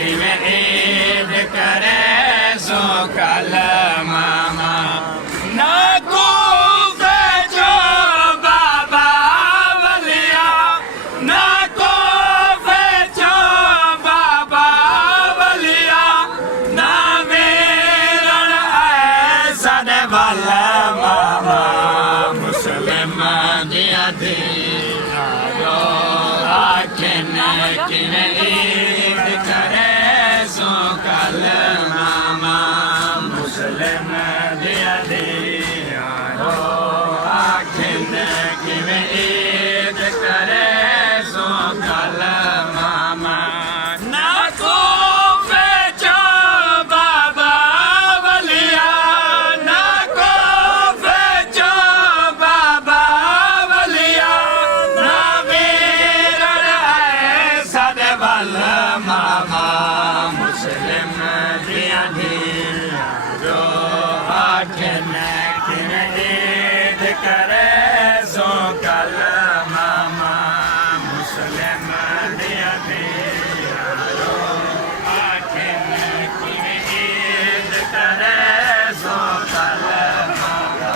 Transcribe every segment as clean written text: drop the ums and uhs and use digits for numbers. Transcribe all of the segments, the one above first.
किवें ईद करे सो कल मामा ना कूफे जो बाबा वलिया ना कूफे जो बाबा वलिया ना वीरन आए साडे वल मामा मुस्लिम दिया दी आखिन किवें ईद करे सो कल मामा मुस्लिम दिया दी आखिन किवें ईद करे सो कल मामा ना कूफे जो बाबा वलिया ना कूफे जो बाबा वलिया ना वीरन आए साडे वल मामा मुस्लिम दिया दी आखिन किवें ईद करे सो कल मामा मुस्लिम दिया दी आखिन किवें ईद करे सो कल मामा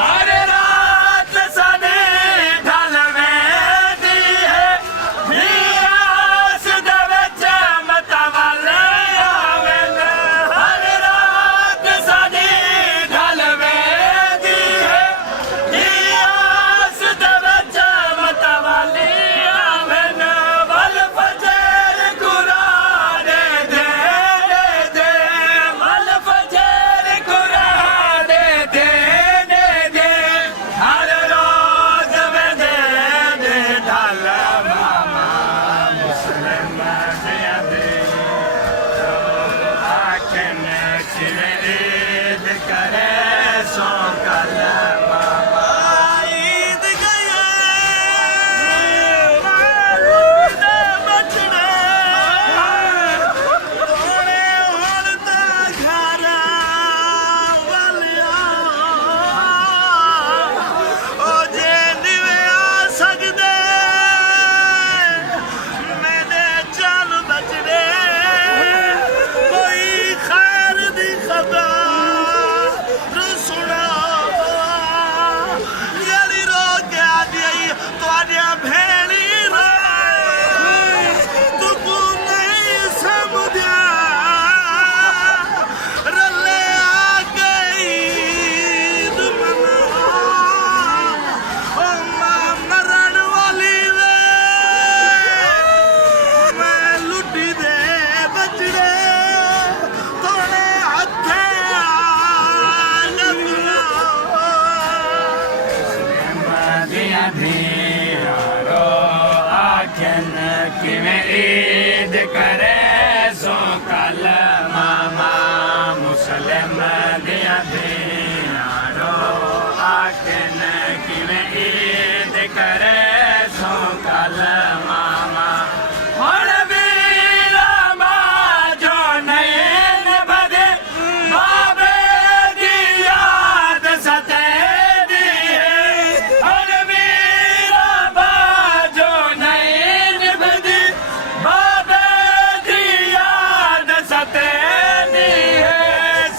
हर रात साडे ढल वेंदी है नियास दे विच मता वल आवे हर रात साडी ढल वेंदी है नियास दे विच मता वल आवे वल फजर कुरान दे दे वल फजर कुरान दे दे हर रोज में दे ढल मामा मुस्लिम दिया दे आखिन किवें ईद करे सो कल मामा ईद गया बचड़े थोड़े हुण तां घर वालिया ओ जे निवे आ सकदे मैंने चल बचड़े कोई खैर दी खबर सुना जेड़ी रोज आई तुहाडियां भेणी तू नहीं समझा रले आ गई दुमना ओ मां मरण वाली वे मैं लुटी दे बचड़े थोड़े हथे दिया धियारो आखिन किवें ईद करे सो कल मामा मुस्लिम दिया धियारो आखिन किवें ईद करे सो कल मामा हुण वीरा जो नैन बदे बाबे दी याद सतेंदी है हुण वीरा जो नैन बदे बाबे दी याद सतेंदी है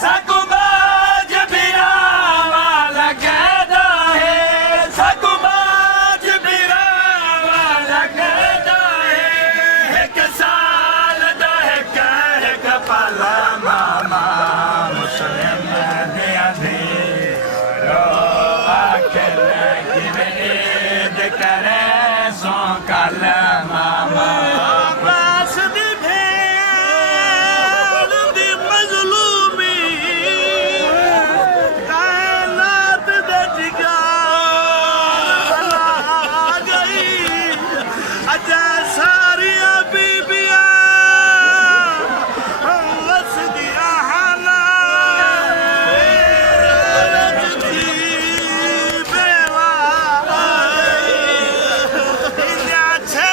सकुबाज बिरावा लगदा है सकुबाज बिरावा लगदा है एक साल दा एक पल मामा मुस्लिम दिया धियारो आखिन किवें ईद करे सो कल मामा बास दी भेड़ दी मजलूमी कायनात दे जिगर आ गई अजा सारिया बीबियां वसदियां हाला बेवा इन्या छे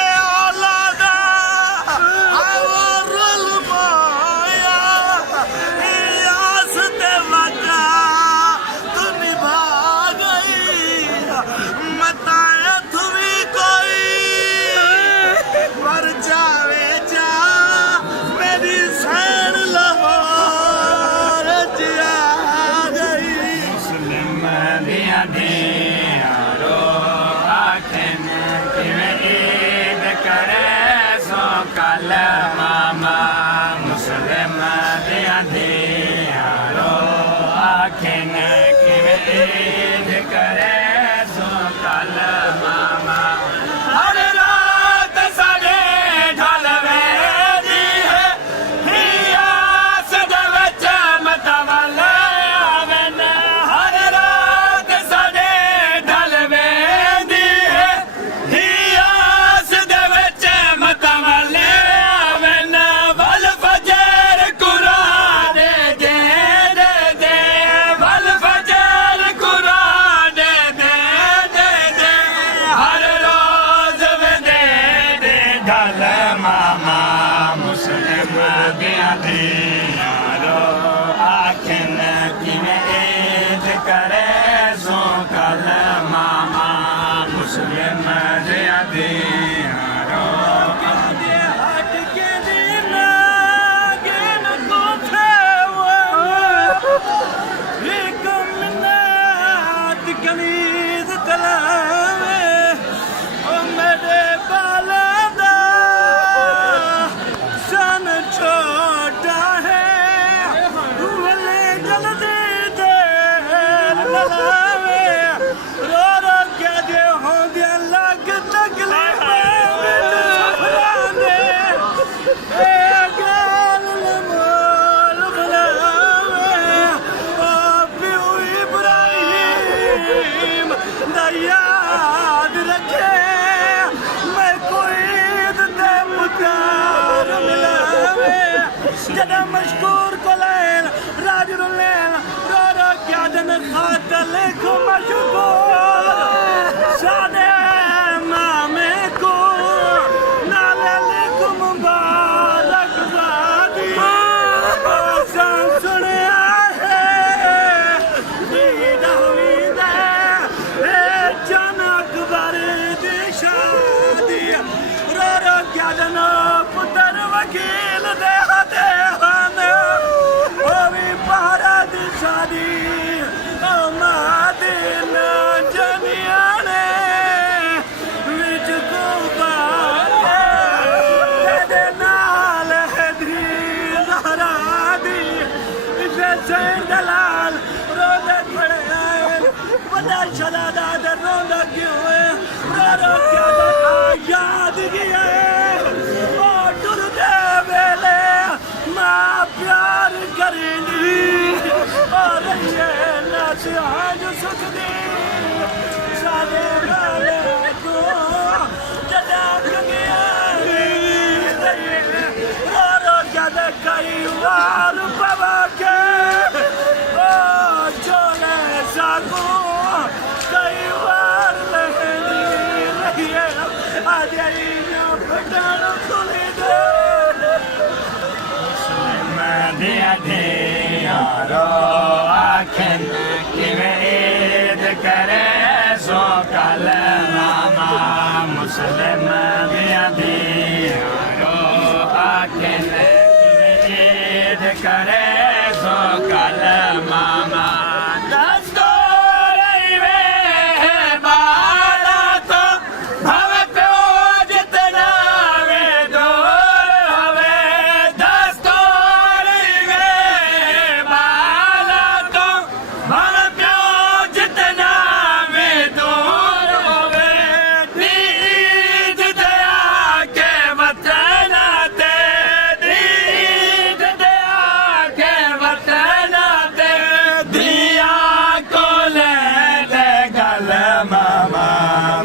कल मामा मुस्लिम दिया दियारो आखिन किवें ईद करे सो कल मामा हर रात साडे ढलवे दी है हिया सदा वच मतवल आवन हर रात साडे ढलवे दी है हिया सदा वच मतवल आवन वल फजर कुरान दे दे वल फजर कुरान दे दे हर रोज दे ढल मामा मुस्लिम दिया दे यारो आखिन किवें ईद करे सो कल मामा मुस्लिम दिया दे यारो याद रखे मैं कोई दे पुकार मिलावे जदा मशकूर को लैन राज रुलैन रो रो क्या दिन खातल को मशकूर सादे मामे को नाले को मुबारक बादी सुने पुत्र वकील दे दे ओ भी पहरा दी शादी ओ मादिन जनिया ने विच को दे नाल है दी जहरा दी इसे सैन दलाल रोदे खड़े बड़ा शलादा दे रोंदा क्यों है रो क्या याद किया प्यार करेंगी और ये नसीहत सुख दी सादे वाले को जदा गया और जद कई बार बाबा के ओ जोने साको कई बार लगी आज ये पठान खुले दे दिया दे यारो आखिन किवें ईद करे सो कल मामा मुस्लिम दिया दे यारो आखिन किवें ईद करे सो कल मामा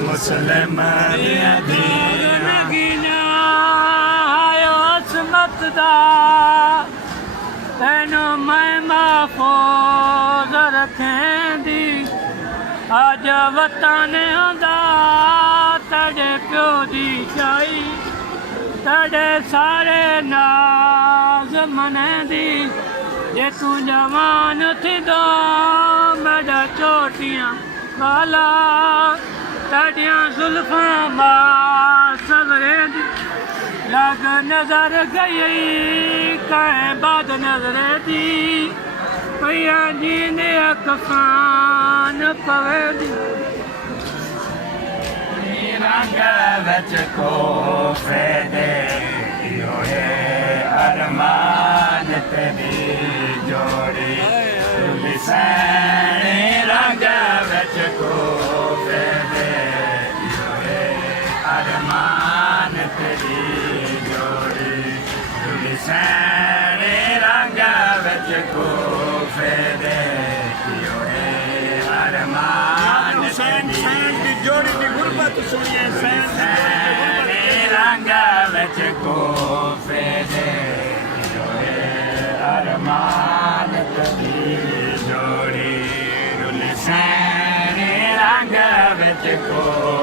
मुस्लिम तेन मैं महफूज रखेंदी अज वतन आंदा तेरे प्यो दी शाही तेरे सारे नाज मनेंदी जे तू जवान थी दो मेरा चोटियां वाला तेरिया जुल्फां सवरे दी लग नजर गई कह बाद नजरे दी पैया जी ने कफान पवे दी रंग बच को फेदे यो है अरमान तेरी जोड़ी लिसाने रंग विच कोफे दे यो है अरमान तेरी जोड़ी लिसाने रंग विच कोफे दे यो है अरमान हुसैन सैन की जोड़ी की गुरबत सुनिए सैन रंग विच कोफे दे जो है अरमान तेरी जोड़ी रुल सैन रंग विच को